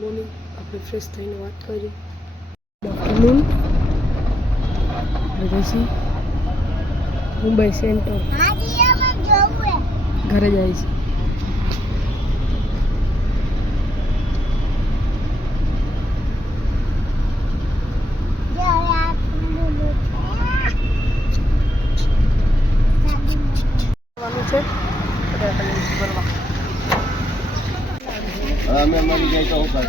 Morning આપણે fresh થઈને વાત કરી. આફ્ટરનૂન પછી મુંબઈ સેન્ટર ઘરે જાય છે. અમે મળી જાય તો ઉપર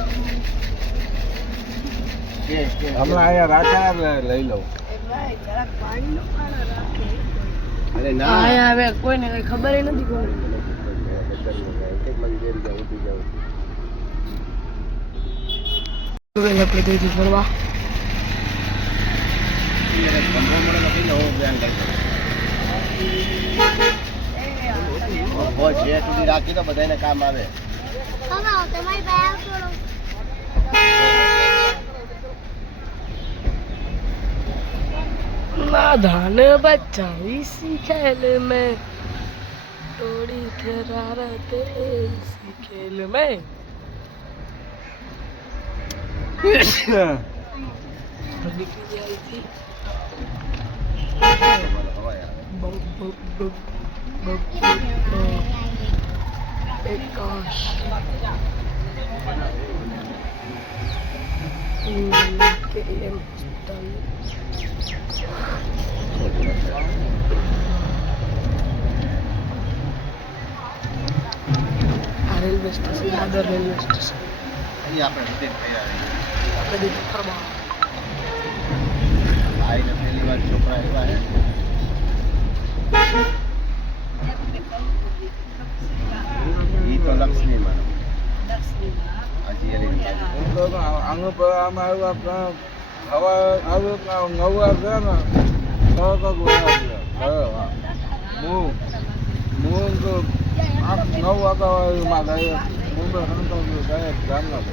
હમણાં અહીંયા રાતા લઈ લઉં. અરે ના અહીંયા હવે કોઈને કઈ ખબર નથી કોણ આપણે જઈશું ફરવા. રાખી તો બધાને કામ આવે. नादान बच्चा इसी खेल में थोड़ी शरारत इसी खेल में निकली आई थी. काश રેલવે સ્ટેશન દાદર રેલવે સ્ટેશન આપણે ફરવા આવીને પહેલી વાર છોકરા આવ્યા એ તો લક્ષ્મી માનો હજી આંગ પર આમાં આવ્યું આપણે હવા આવ્યું નવા છે ને હું તો 9 વાગ્યામાં ગયો મુંબઈ રણકાવ ગયા ગામના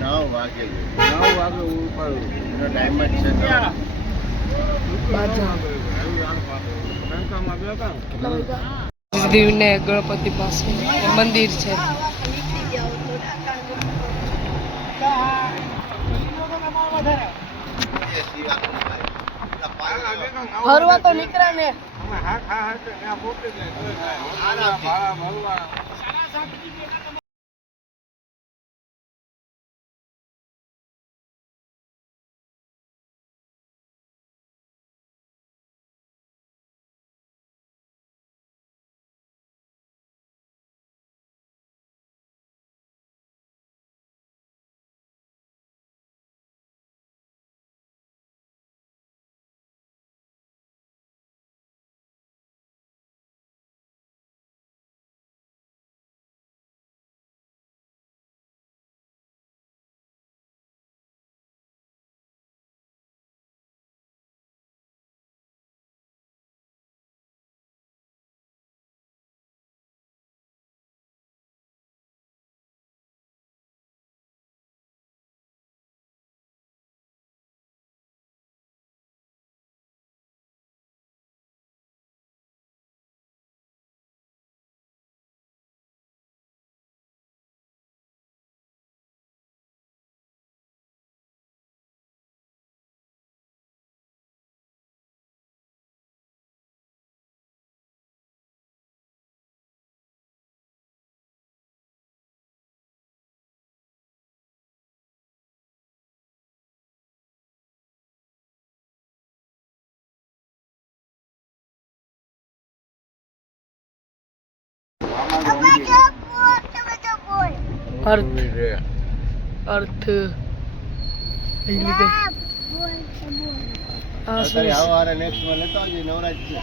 9 વાગે ઉપર ટાઈમ જ છે. દીવને ગણપતિ પાસે મંદિર છે. ફરવા તો નીકળ્યા ને अर्थ નેક્સ્ટ માં લેતો આવજે નવરાજ છે.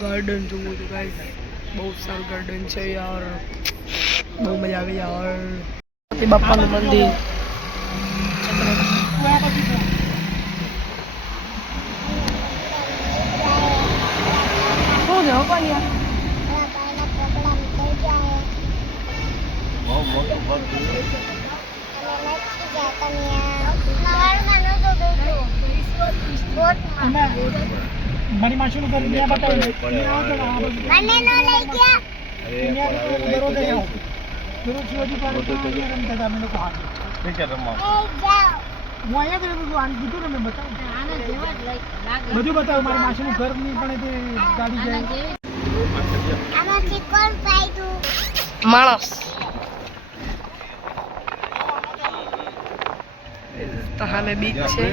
गार्डन जो गाइस बहुत सारा गार्डन है यार, बहुत मजा आ गई यार. बापा નું મંદિર અને મારી માસીનું ઘર ત્યાં બતાવે અરે પણ હવે બરોબર રમતા હતા અમે લોકો હાથ ક્રિકેટ રમવા હું અહીંયા જ રહ્યું છું આને કીધું ને મેં બતાવું બધું બતાવું મારી માસીનું ઘર ની પણ તે ગાડી જાય માણસ તહામે બીચ છે.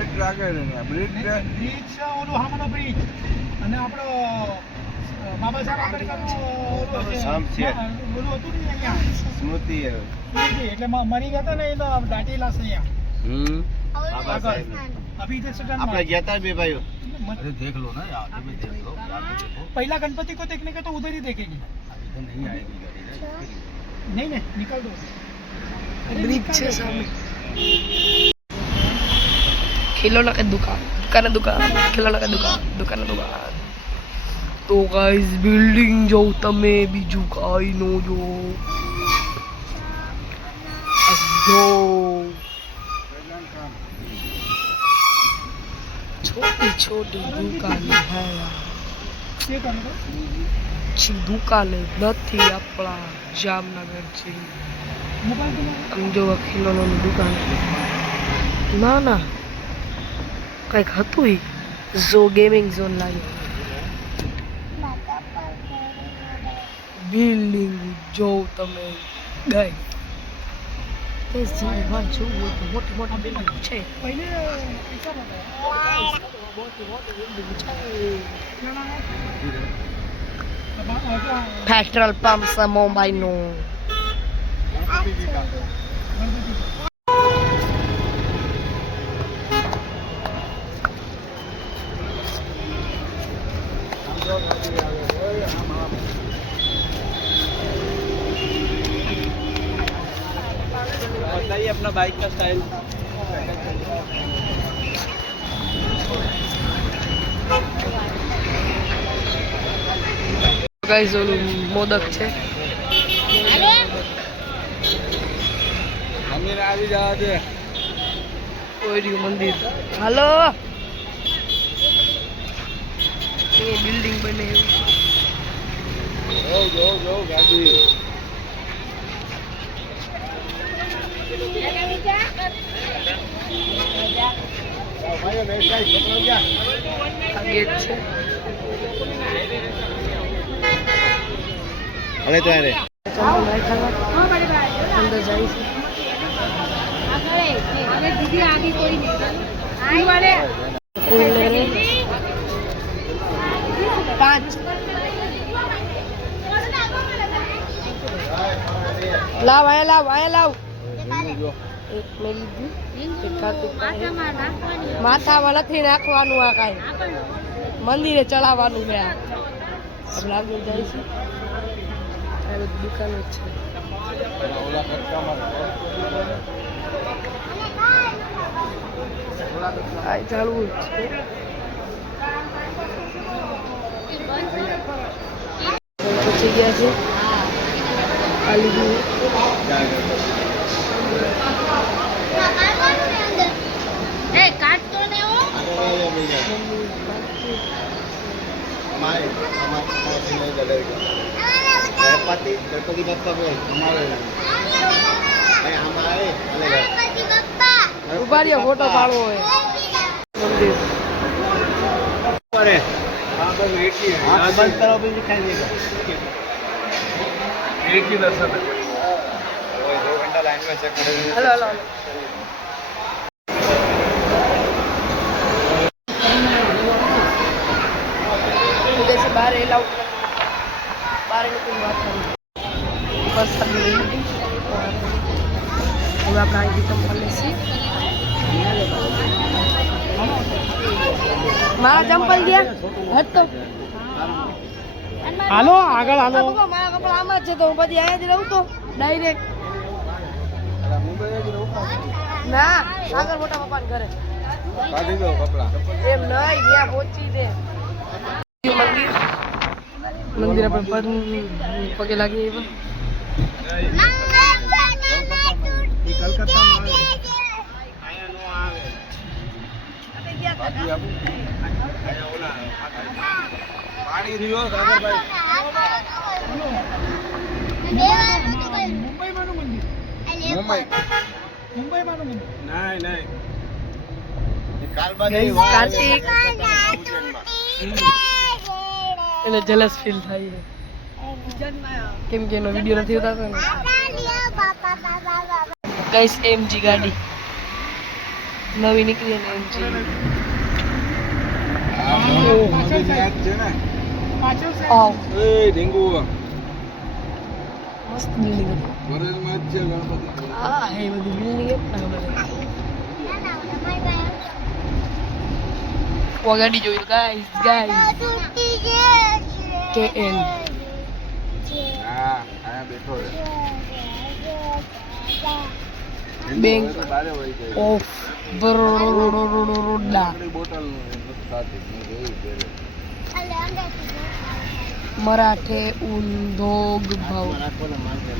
બ્રિજ છે ઓલું હામનો બ્રિજ અને આપણો બાબા સાહેબ આંબેડકરનું ઓલું છે. શામ છે. ઓલું હતું ને અહીંયા સ્મૃતિ સ્મૃતિ એટલે મરી ગયા હતા ને એ તો દાટેલા છે અહીંયા બાબા સાહેબ अभी इधर से टर्न આપણે ગયા હતા બે ભાઈઓ अरे देख लो ना यार में देख लो यार में देखो पहला गणपति को देखने का तो उधर ही देखेगी अभी तो नहीं आएगी गाड़ी नहीं नहीं निकल दो ब्रिज છે સામે. खिलौना की दुकान खिलौना की दुकान तो गाइस बिल्डिंग जो तमे बीजू काई नो जो छोटी छोटी दुकान है ये कर दो दुकान નથી આપણા જામનગર છે. मोबाइल तो આમ જો ખિલોનાની દુકાન ના ના કંઈક હતું ઈ ઝો ગેમિંગ ઝોન લાગે. બિલ્ડિંગ જો તમે ગઈ તે જીવન જોવું તો મોટી મોટી બિલ્ડિંગ છે. पहले ऐसा મોટી બિલ્ડિંગ છે. बताओ પેટ્રોલ પંપ છે મુંબઈનું. बताइए अपना बाइक का स्टाइल ગાઈસ ઓલું મોદક છે. मंदिर आ भी जा दे ઓર્યું મંદિર. હાલો એ બિલ્ડિંગ બને એવું. जो गाड़ी भाई मैं गाइस पकड़ो क्या આ ગેટ છે. अरे तो अरे અંદર જાય છે. પાંચ લાવ આયા લાવ એક મેં લીધું એક કાર્તિક માથામાં નથી નાખવાનું. આ કાંઈ મંદિરે ચડાવવાનું છે. આ આપણે આગળ જાય છે. આ બધી દુકાનો જ છે. આ ચાલવું જ છે. પછી ગયા છે આ લીધું. गणपति बप्पा को हमारे हमारे ઉભા રહ્યો ફોટો પાડવો હોય. મંદિર हाँ बंद करो भी दिखाई देगा एक ही दर्शन है 2 घंटा लाइन में से खड़े हुए હાલો હાલો जैसे बाहर एलाउ बाहर निकल बात करूँ बस अभी હવે આપણે અહીં ચંપલ લેશી. મારા ચંપલ ગયા હટ તો હાલો આગળ હાલો પપ્પા મારા કપડા આમાં જ છે તો હું પછી અહીંયા જ રહું તો ડાયરેક્ટ ના સાગર મોટા પપ્પાને ઘરે काटी दो कपड़ा એમ નહીં ત્યાં પહોંચી દે. મંદિર આપણે પગે લાગીએ એવા. कलकत्ता में પાણી રહ્યો સાગરભાઈ. મુંબઈમાંનું મંદિર. મુંબઈ મુંબઈમાંનું મંદિર. નહીં નહીં Guys, કાર્તિક એને જલસ ફીલ થાય છે કેમ કે એનો વિડીયો નથી ઉતારતો ને. ગાઈસ એમજી ગાડી નવી નીકળી ને એમજી. છે ને પાછળ છે. આવ એ ઢીંગુ મસ્ત બિલ્ડિંગ હતી. વરેલમાં જ છે ગણપતિ. હા હે બધી બિલ્ડિંગ ગાડી જોયું ગાઈસ ગાઈસ KL હા આયા બેઠો રે બેંક બારે વહી જાય. ઓફ બરોડા આપણી બોટલ નથી થતી. મેં જોયું પહેલે. મરાઠે ઉંધોગ ભાવ રાખવાના માણસો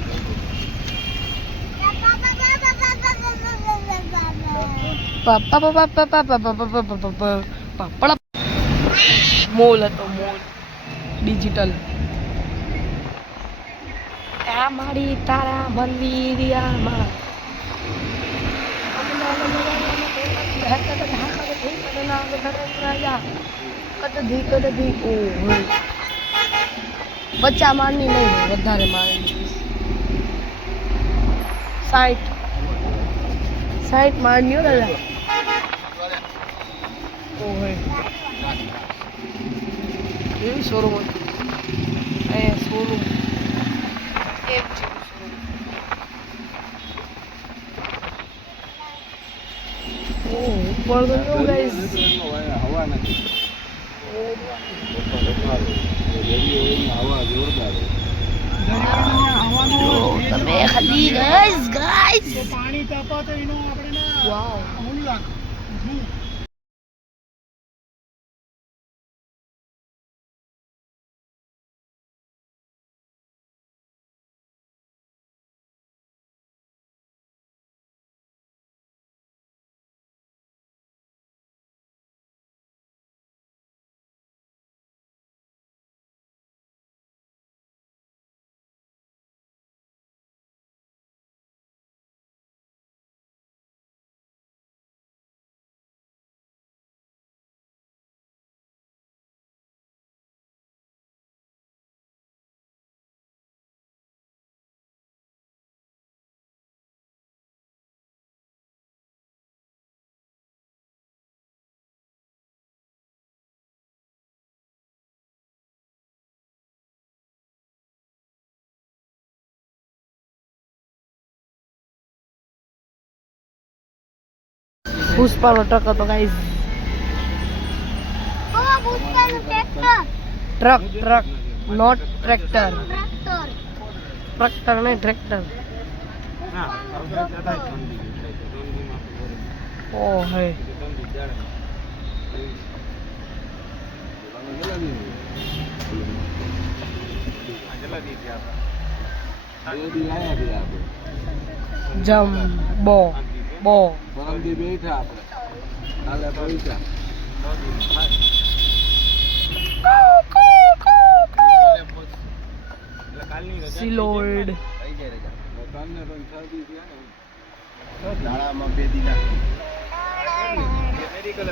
મોલ હતો મોલ ડિજિટલ. આ મારી તારા મંદિરિયામાં બચ્ચા મારની નહીં હોય, વધારે મારની 60 મારની હો દાદા. ઓહે એવી શોરૂમ હતી અહીંયા શોરૂમ એમ છે ઉપર તો જો ગાઈસ હવા નથી. હવા જોરદાર. તમે ખાલી ગાઈસ ગાઈસ તો પાણી તપો તો એનો આપણે વાવ ઓલું લાગ. પુષ્પાનો ટ્રક હતો guys. Truck not tractor. Tractor નહીં ટ્રેક્ટર. ઓ હે જમ બો બો પરમદી બેઠા આપણે. કાલે પૈસા સિલોડ કાલને પણ શરદી થયા ને શાળામાં 2 દિના મેડિકલ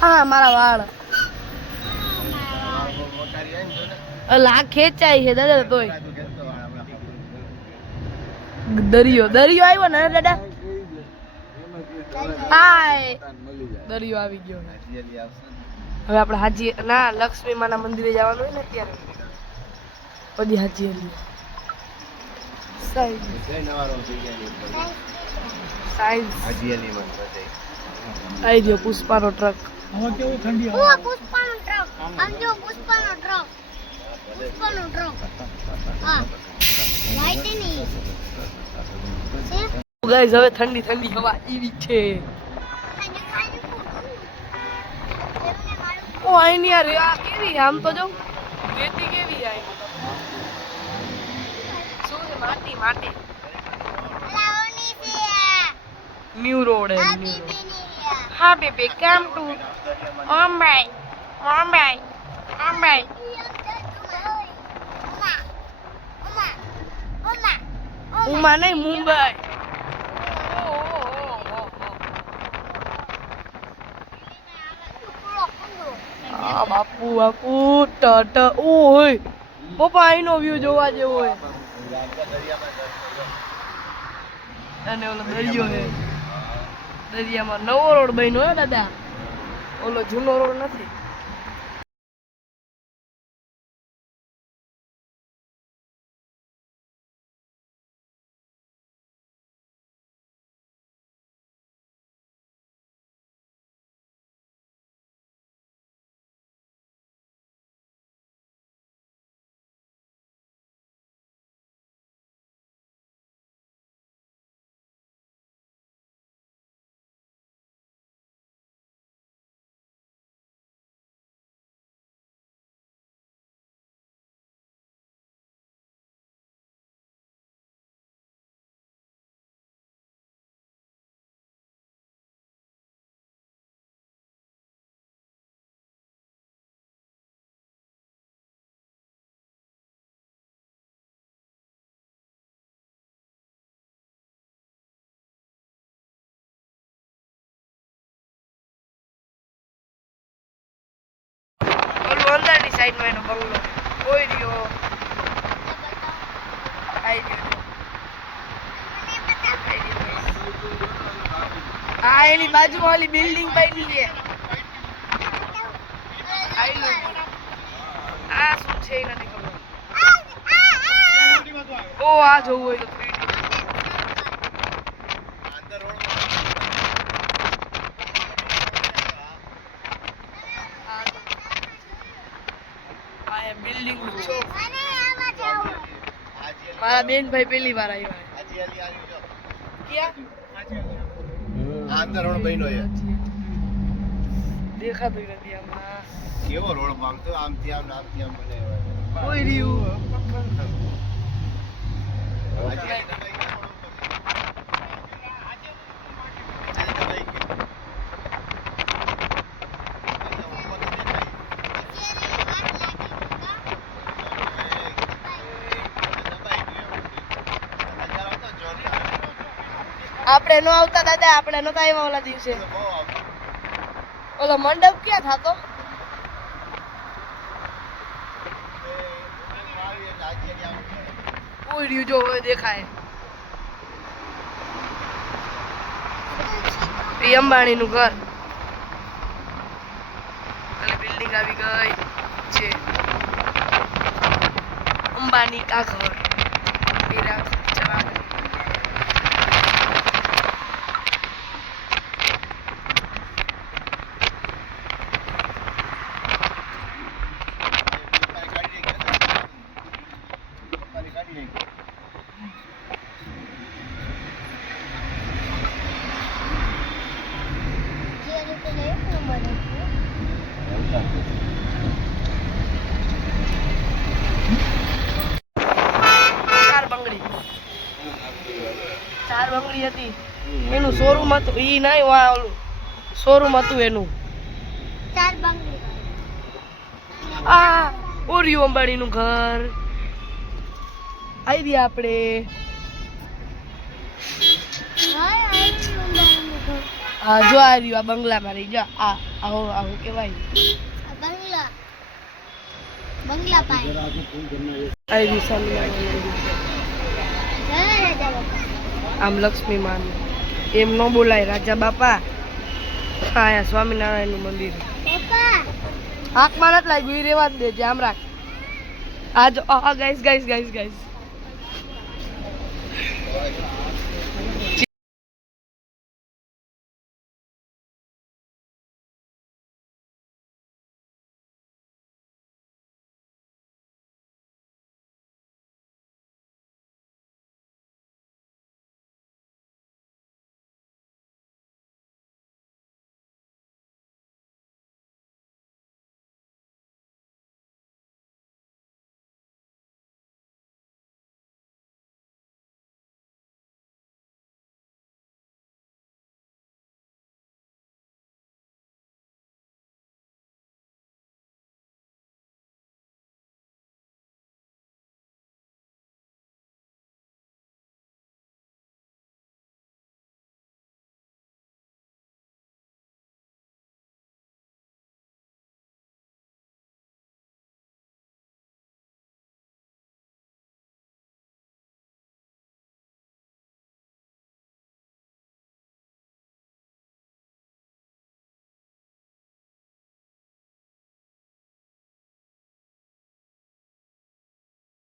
હા મારા વાળ અલા ખેંચાય છે દાદા. તોય દરિયો આવ્યો ને દાદા. હાય દરિયો આવી ગયો. હવે આપણે હાજી ના લક્ષ્મી માના મંદિરે જવાનું હોય ને અત્યારે બધી હાજી સાયન્સ આવી ગયો પુષ્પાનો ટ્રક. હવે કેવું ઠંડી ઓ પુષ્પાનો ટ્રક સમજો પુષ્પાનો ટ્રક હા લાઈટ ની ગાઈસ હવે ઠંડી ઠંડી હવા એવી છે. ઓ આઈની યાર આ કેવી આમ તો જો રેતી કેવી આ માટી માટી લાવની છે ન્યૂ રોડ આ હે બીબીની હા baby came to Mumbai Mumbai Mumbai Uma નહીં મુંબઈ આ બાપુ બાપુ ટ ઓય પપ્પા અહીંનો વ્યૂ જોવા જેવો હોય અને ઓલો દરિયો હે દરિયામાં નવો રોડ બન્યો હે દાદા ઓલો જૂનો રોડ નથી ઓલું અંદરની સાઈડમાં એનો બંગલો કોઈ રહ્યો આઈ ગયો આ એની બાજુમાં વાળી બિલ્ડિંગ બની છે આઈ લો આ શું છે એ નથી ખબર ઓ આ જોવું હોય તો 3D આ બિલ્ડિંગ છો મારા બેન ભાઈ પહેલી વાર આવ્યા ક્યાં અંદર રોડ બન્યો છે દેખાતું નથી આમાં કેવો રોડ માંગતો આમથી આમ બને કોઈ રહ્યું આપણે નો આવતા દાદા આપણે નતા આવ્યા ઓલા દિવસે ઓલો મંડપ ક્યાં થાતો કોઈ રહ્યું જો હવે દેખાય એ અંબાણી નું ઘર બિલ્ડિંગ આવી ગઈ છે અંબાણી કા ઘર મેરા જવાન ચાર બંગડી હતી એનું શોરૂમ હતું ઈ નહીં વા ઓલું શોરૂમ હતું એનું ચાર બંગડી આ ઓરિયો અંબાણી નું ઘર આવી આપણે હા જો આ રહ્યું આ બંગલામાં રહી જા આ આવો આવો કેવાય બંગલા બંગલા પાસે આવી સ્વામિનારાયણ આમ લક્ષ્મી માન એમ ન બોલાય રાજા બાપા હા સ્વામિનારાયણ નું મંદિર પપ્પા હાથમાં નથી લાગ્યું એ રેવા જ દેજે આમ રાખ આ જો ગાઈસ ગાઈસ ગાઈસ ગાઈસ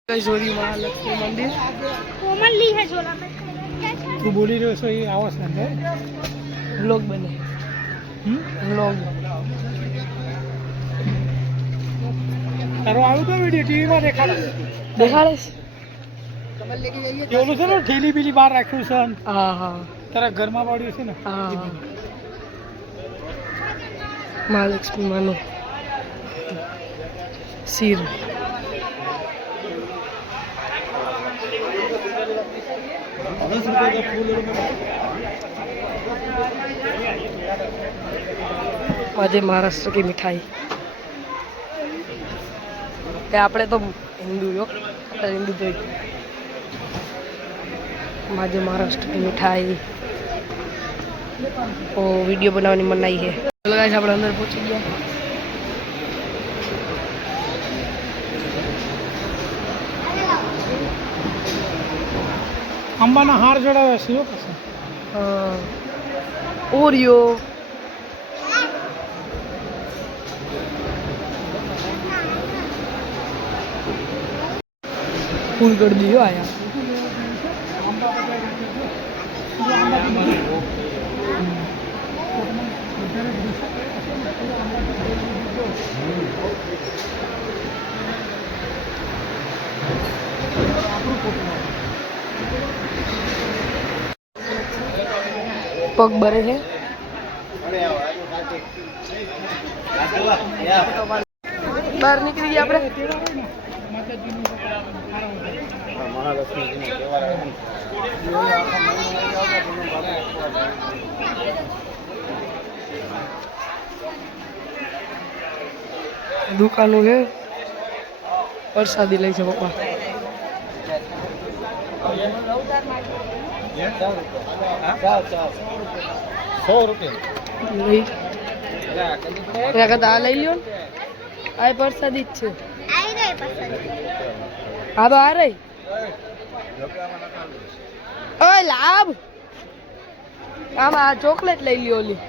कैशोरी महालक्ष्मी मंदिर कोमल ली है झोला में તું બોલી રહ્યો છો એ આવો છે અંદર व्लॉग बने व्लॉग તારો આવ્યો તો વિડીયો ટીવીમાં દેખાડે દેખાડે એ ઓલું છે ને ઠેલી બીલી બહાર રાખ્યું છે ને हाँ हाँ તારા ઘરમાં વાળ્યું છે ને हाँ महालक्ष्मी मानो सिर मध्य महाराष्ट्र की मिठाई આપણે તો હિન્દુ જો આપણે હિન્દુ તો मध्य महाराष्ट्र की मिठाई ओ वीडियो बनाने मनाई है चलो गाइस આપણે અંદર પહોંચી ગયા અંબાના હાર જોડાવે છે પછી ओरियो फूल कर दियो आया पग भरे है बाहर निकली गया આપણે દુકાનો છે પ્રસાદી લઈ છે પપ્પા લઈ એના કરતા આ લઈ લ્યો ને આ પ્રસાદી જ છે आई गए पसंद હા તો આ રહી ઓય લાભ આમાં આ ચોકલેટ લઈ લ્યો ઓલી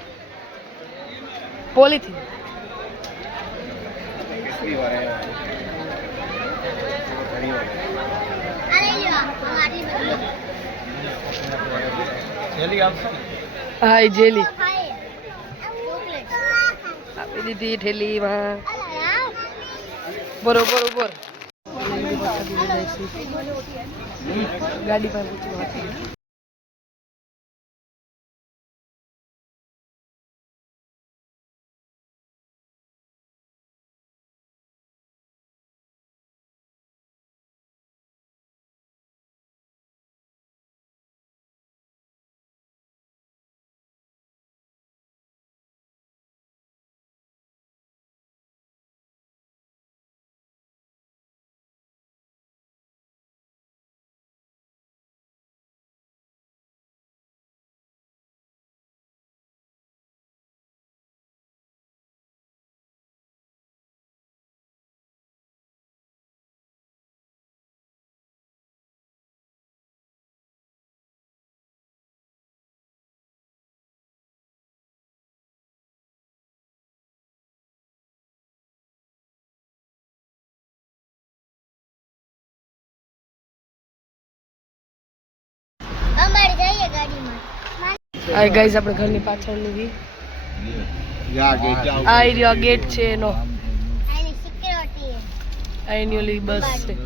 પોલીથી अरे लियो हमारी હા એ જેલી खाए चॉकलेट આપી દીધી ઠેલીમાં अरे यार બરોબર ઉપર ગાડી પર પૂછવા हमारी जाइए गाड़ी में આ ગાઈસ આપણે ઘરની પાછળની વી યા ગેટ જાવ આ એરિયા ગેટ છે એનો आनी सिक्योरिटी है આ એની ઓલી બસ છે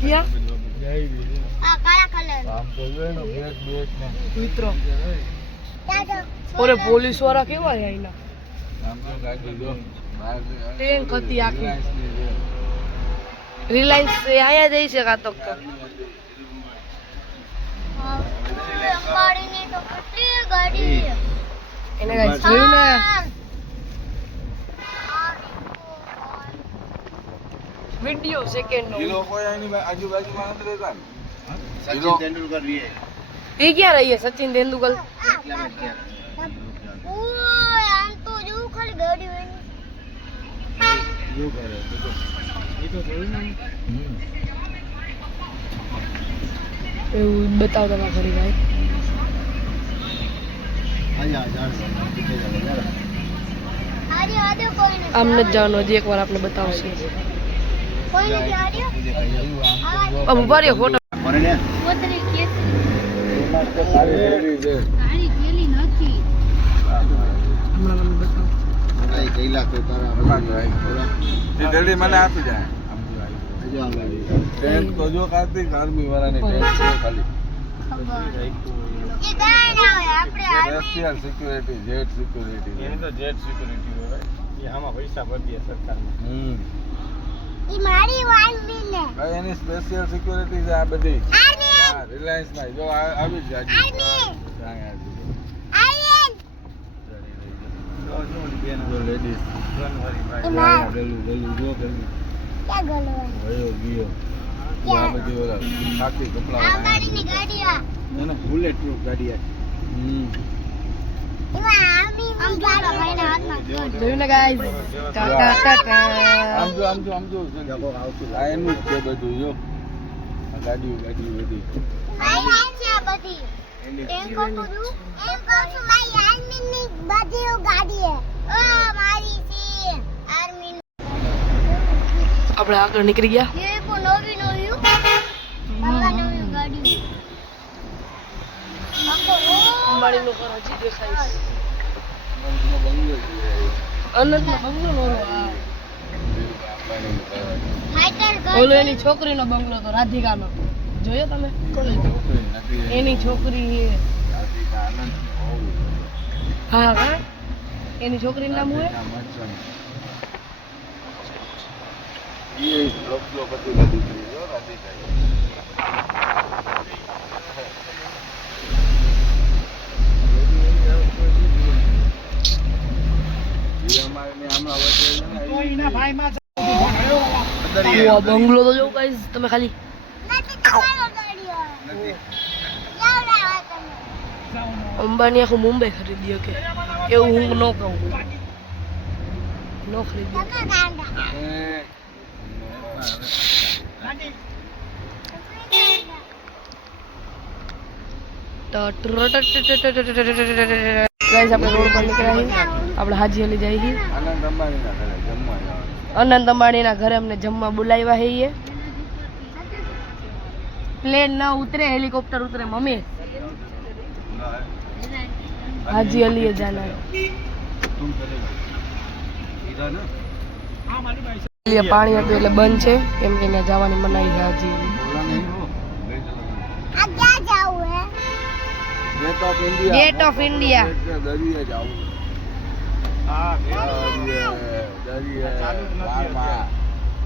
ક્યાં आ काला कलर મિત્રો क्या जो ઓરે પોલીસ વાળા કેવા છે અહીંના ટેન્ક હતી આખી રિલાયન્સ અહીંયા જઈ છે કાતો अंबाड़ी ने तो कितनी गाड़ी है એને ગાઈસ જોયું ને વિડિયો સેકન્ડ નો એ લોકો એની આજુબાજુમાં અંદર રહેતા ને સચિન તેંડુલકર રહે એ ક્યાં રહી છે સચિન તેંદુલકર ओए हम तो जो खाली गाड़ी में જો કરે એ તો જોયું ને એવું બતાવતા ના ફરી ભાઈ આજા જા આર્યો આર્યો કોઈ નથી આમ નથી જવાનું, હજી એકવાર આપણે બતાવશે. કોઈ નથી આર્યો આમ ઉભા રહ્યો ફોટો. પોતરી કેસરી સારી શેરડી છે. ગાડી ગેલી નથી હમણાં તમને બતાવું. તે જલ્દી મને આપી જાય. ટેન્ટ તો જો કાર્તિક આર્મી વાળાની ટેન્ટ છે ખાલી. એ ગાય ના હોય આપણે army special security, jet security. ઈ મારી વાનવી ને એની સ્પેશિયલ સિક્યુરિટી છે આ બધી. આર્મી હા, રિલાયન્સ માં જો આવી જ જાય. આર્મી આર્મી આર્મી જો લેડીઝ એમાં ગલું ગલું જો ગલું ક્યાં ગલવા વયો ગયો. આ બધી ઓલા ખાકી આ કપડા ગાડીની ગાડી આ એને બુલેટ પ્રૂફ ગાડી આ. એમાં આર્મી ની ગાડી ભાઈના હાથમાં જોયું ને ગાઈસ, ટાટા ટાટા. આમ જો આ એનું જ છે બધું જો આ ગાડીઓ બધી ભાઈ છે આ બધી એની એમ કહું છું મારી આર્મી ની બધી ગાડી હે ઓ મારી છે આર્મી આપણે આગળ નીકળી ગયા. ये को नवी नवी बाबा नवी गाड़ी हमको અંબાણીનું ઘર હજી દેખાય છે. બંગલો છે. અનંતનો બંગલો નો આ. અંબાણીનું ઘર. फाइटर ઓલો એની છોકરીનો બંગલો તો રાધિકાનો. જોયો તમે? છોકરી નથી. એની છોકરી છે. રાધિકા આનંદ હોવું. હા હા, એની છોકરીનું નામ શું છે? એ લોકલો બધી બધી કરી જો રાધિકા. એ અમારે ને હમણાં વચ્ચે છે ને તો એના ભાઈમાં આ બંગલો તો જોઉં ગાઈસ તમે ખાલી. નથી તમારો ગાડી નથી. લાવડા તમે અંબાણી આખું મુંબઈ ખરીદી શકે એવું હું ન કહું. ન ખરીદી. તમે ગાંડા એ ગાડી ગાઈસ આપણે રોડ પર નીકળ્યા છીએ. આપણે હાજી અલી જઈએ છીએ. આનંદ અંબાણીના ઘરે જમવા જવાનું. અનંત અંબાણીના ઘરે અમને જમવા બોલાવ્યા છીએ. પ્લેન ના ઉતરે, હેલિકોપ્ટર ઉતરે મમ્મી. હાજી અલી જાના है. तुम चलेगा इधर ना હા મારી ભાઈ એટલે પાણી હતું એટલે બંધ છે કેમ કે ત્યાં જવાની મનાઈ છે હાજી અલી. बोला नहीं हो ले चलो આ ક્યાં જાવું હે gate of India Gate of India. दरिया जाओ હા दरिया बारमा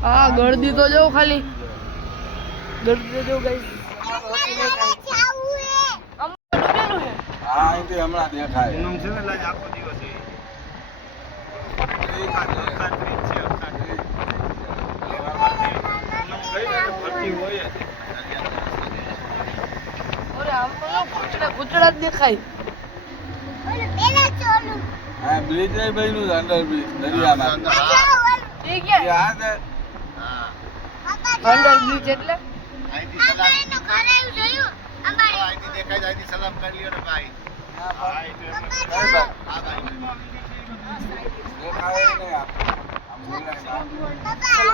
હા ગળદી તો જો ખાલી. ગળદી તો જો ગાઈસ. જાવું હે हाँ इनके हमारा देखा है પૂનમ છે ને લાજ આખો દિવસ એ અરે આમ તો ગુચડા જ દેખાય. ઓલું પેલા ચોલું हाँ ब्रिज है भाई नु अंडर ब्रिज दरिया में એ ક્યાં? याद है અંડર બ્રિજ એટલે અંબાણીનું ઘર આવ્યું જોયું અંબાણી देखा है नहीं आप हम बोल रहे हैं પપ્પા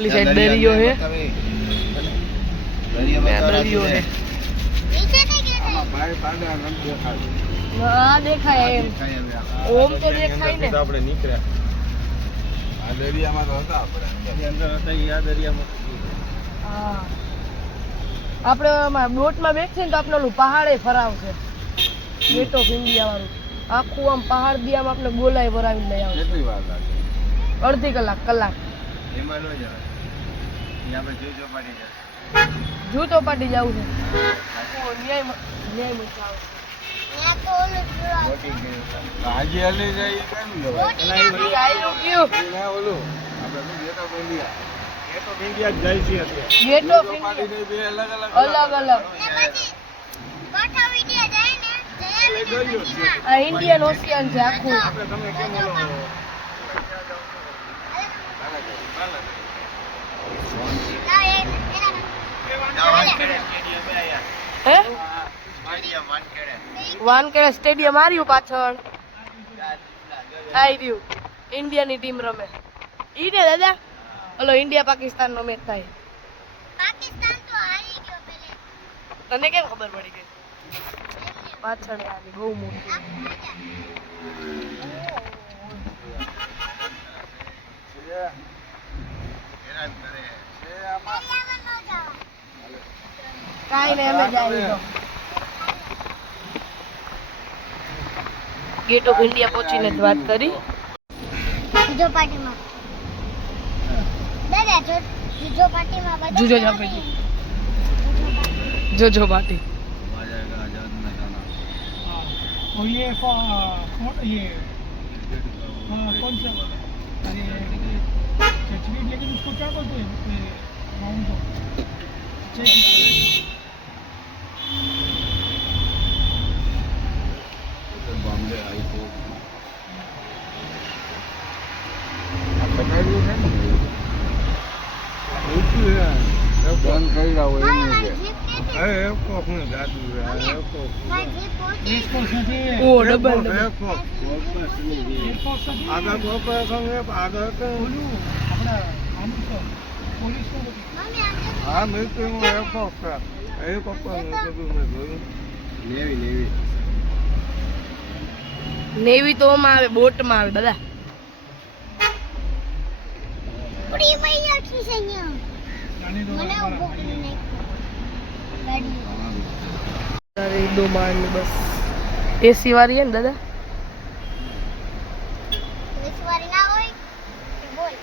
ઓલી સાઈડ દરિયો હે, દરિયો હે. નીચે તો કે આમાં ભાઈ પાડા નથી દેખાતું. હા દેખાય એમ, દેખાય હવે આ. ઓમ તો દેખાય ને. આપણે નીકળ્યા આ દરિયામાં તો હતા આપણે અંદર હતા આ દરિયામાં. હા આપણે બોટમાં બેસીએ ને તો આપણે ઓલું પહાડે ફરાવશે, ગેટ ઓફ ઇન્ડિયા વાળું આખું આમ પહાડ દી આમ આપણે ગોલાય ભરાવી લઈ આવશે. કેટલી વાર લાગે? અડધી કલાક કલાક. એમાં ન જવાય. અહીંયા આપણે જોઈ ચોપાટી જશે. જૂ ચોપાટી જવું છે. ન્યાય મજા આવશે. ત્યાં તો ઓલું બોટિંગ કર્યું. હાજી હાલી જાય એ કેમ જવાય? આયલું ગયું. ના ઓલું આપણે શું gate of India. Gate of India જ જાય છે અત્યારે. ગેટ ઓફ ચોપાટી ઇન્ડિયા નહીં, બે અલગ અલગ અલગ અલગ. પાછા વિડિયો જાય ને લઈ ગયો છે. આ ઇન્ડિયન ઓશિયન છે આખું. આપણે તમે કેમ ઓલો હે વાનખેડે સ્ટેડિયમ આવ્યું પાછળ. આઈ રહ્યું ઇન્ડિયાની ટીમ રમે. ઈ ને દાદા ઓલો ઇન્ડિયા પાકિસ્તાન નો મેચ થાય. પાકિસ્તાન તો હારી ગયો પેલે. તને કેમ ખબર પડી ગઈ? પાછળ આવી બહુ મોટી. કાઈ ને અમે જાય તો ગેટ ઓફ ઇન્ડિયા પહોંચીને જ વાત કરી. જુજો પાર્ટીમાં દાદા જુજો પાર્ટીમાં બધા જુજો જાપેજી. જોજો પાર્ટી. और ये कौन ये कौन सा अरे चचरी, लेकिन उसको क्या बोलते हैं राउंड બોમ્બે હાઈકોર્ટ આ પકડ્યું છે ને ઊંચું છે બંધ કરી રહ્યા હોય એનું છે. હવે એરપોર્ટ નું જાદુ છે આ એરપોર્ટ. एयरफोर्स से ઓ ડબલ ડબલ. એરપોર્ટ एयरफोर्स से આગળ કોર્પોરેશન આગળ તો बोलू अपना हम तो पुलिस को મમ્મી આમ હા મિલિટરીનું એરપોર્ટ છે. હેલિકોપ્ટર બધું મેં જોયું. નેવી નેવી નેવી તો માં આવે, બોટમાં આવે બધા. પૂરી મઈ રાખી છે અહીંયા जाने दो મને ઉભો કરી નાખ ગાડી અરે દો માળની બસ એસી વાળી હે ને દાદા. વિશ્વારી ના હોય બોલ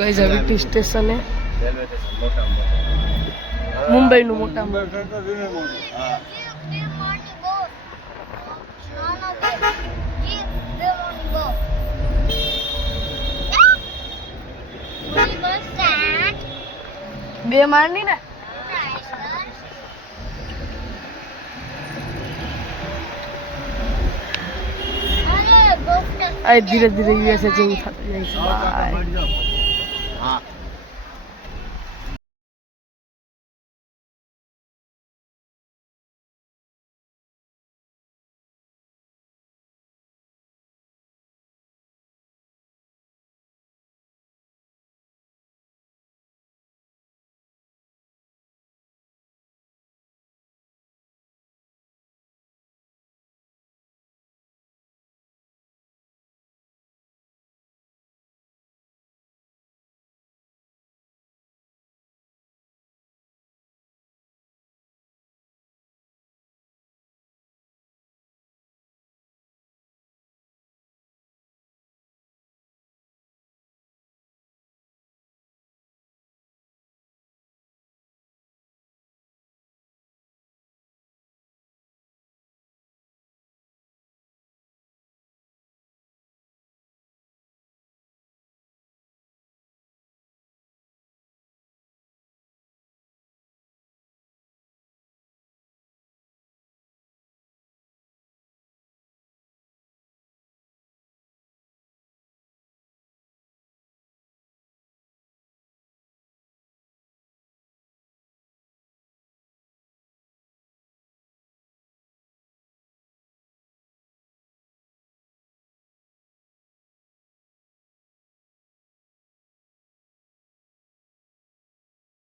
ગાઈઝ આ વીટી સ્ટેશન હે રેલવે સ્ટેશન મોટા મોટા મુંબઈનું મોટામાં. મુંબઈ કરતા ઘણું મોટું. હા બે મોર્નિંગ બોલ નાનો બે મોર્નિંગ બોલ પૂરી બસ સ્ટાર્ટ 2 માળની ને. આ ધીરે ધીરે યુએસએ જેવું થતું જાય છે. બાય. હા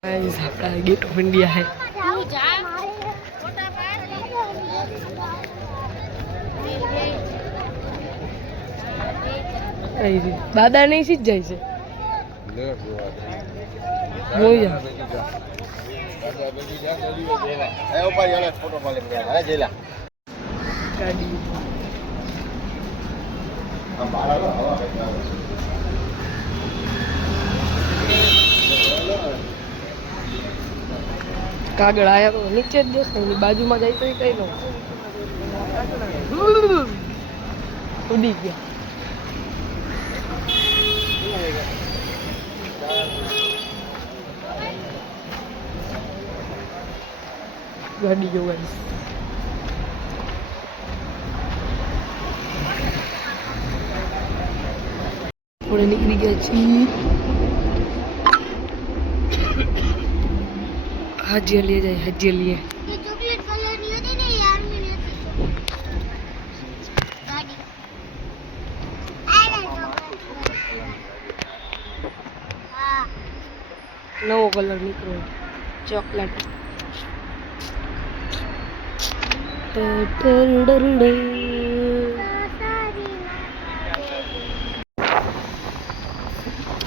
गाइस अपना गेट ऑफ इंडिया है। दादा नहीं सीख जाए से मोई जा फोटो जेला गाड़ी कागड़ आया तो नीचे ज देखाय बाजू में जाए तो कई न उड़ी गया गाड़ी जो गाड़ी थोड़े निकली गया छी हजिया लिए जाए हजिया लिए ये चॉकलेट कलर नहीं होती ना यार मैंने गाड़ी हां नवो कलर निकलो चॉकलेट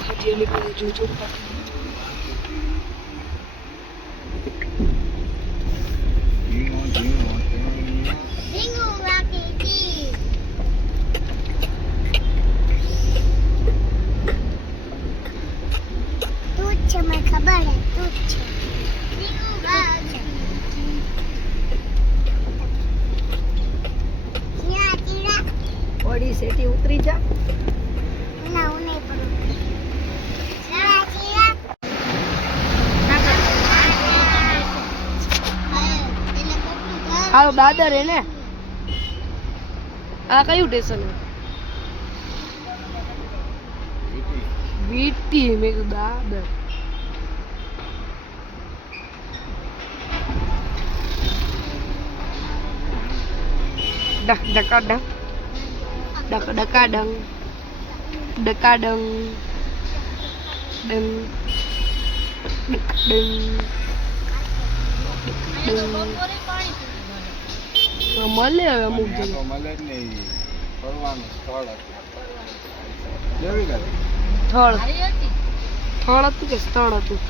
हजिया निकले जो जो मैं खबर है बड़ी सेटी उतरी जा ना उन्हें पर हालो दादर है ने आ कયું स्टेशन है वीटी में दादर डका डक डका डका डंग डका डंग डंग डंग મળે હવે અમુક જગ્યાએ મળે જ નહીં ફરવાનું સ્થળ કેવી ગાડી સ્થળ સ્થળ હતું કે સ્થળ હતું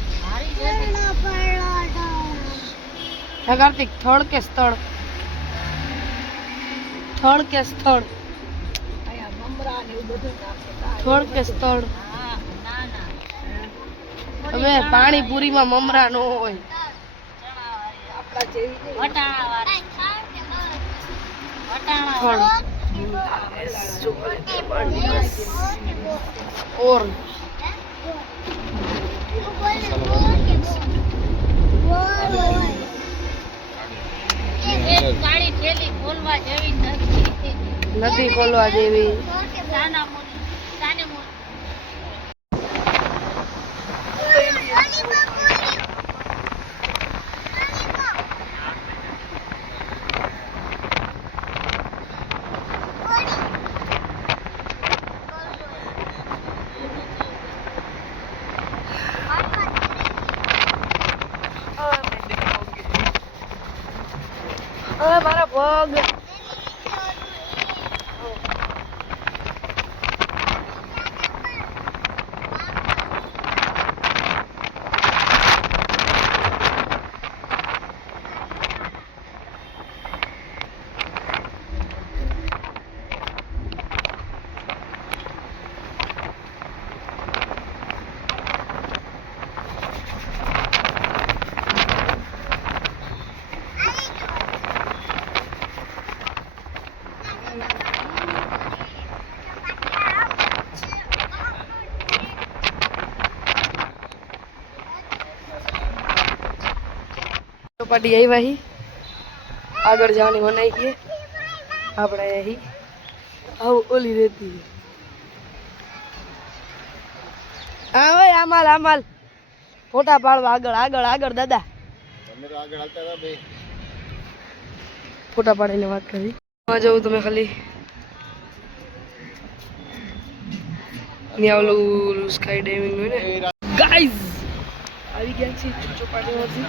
હે કાર્તિક સ્થળ કે સ્થળ સ્થળ કે સ્થળ સ્થળ કે સ્થળ હવે પાણીપુરીમાં મમરા નો હોય સ્થળ और નથી ખોલવા જેવી મારા પગ पार्टी आई वही आगर जाने मनाई की अपने यही आओ ओली रहती है हाँ भाई आमाल आमाल फोटा पाड़वा आगर आगर आगर दादा फोटा पाड़ी ने बात करी आ जाओ तुम्हें खाली नहीं आओ लोग स्काई डाइविंग में ना गाइस આવી ગયા છીએ ચોપાટીમાંથી.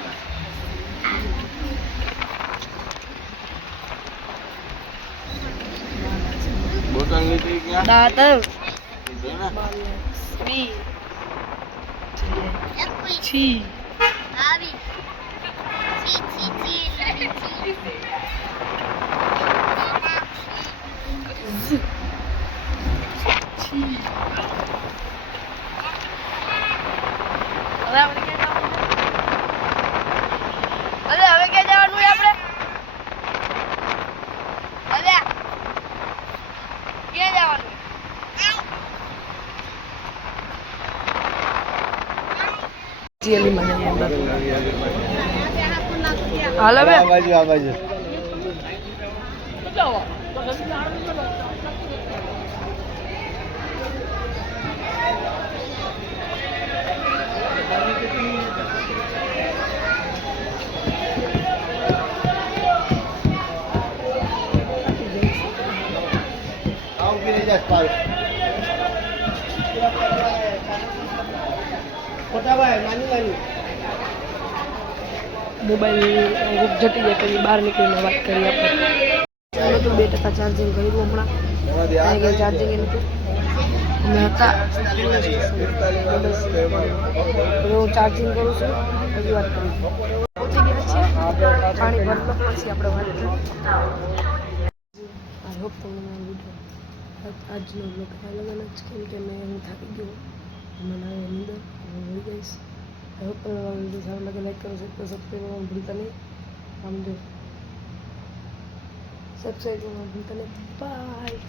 બોટલ લીધી ક્યાં દાતર છે ને સ્મી લખવી છી આવી છી છી છી છી છી. હવે આપણે ક્યાં જવાનું? અરે હવે ક્યાં જવાનું છે આપણે? અરે ક્યાં જવાનું? હાલ હવે આ બાજુ મોબાઈલ જટી જાય પછી બહાર નીકળીને વાત કરી આપણે. નહોતું 2% ચાર્જિંગ કર્યું હમણાં. આવી ગઈ ચાર્જિંગ એનું અમે હતા હવે હું ચાર્જિંગ કરું છું પછી વાત કરું છું. પહોંચી ગયા છીએ પાણી ભરલો પછી આપણે વાત કરીએ. આઈ હોપ તમને મારો વિડીયો આજનો બ્લોગ ખ્યાલ જ કેમ કે હું થાકી ગયો મને આવે નીંદર હું હોઈ જઈશ. આઈ હોપ તમને મારો વિડીયો સારો લાગે લાઈક કરો સબસ્ક્રાઈબ કરવાનું ભૂલતા નહીં. આમ જો સબસ્ક્રાઈબ કરવાનું ભૂલતા નહીં. બાય.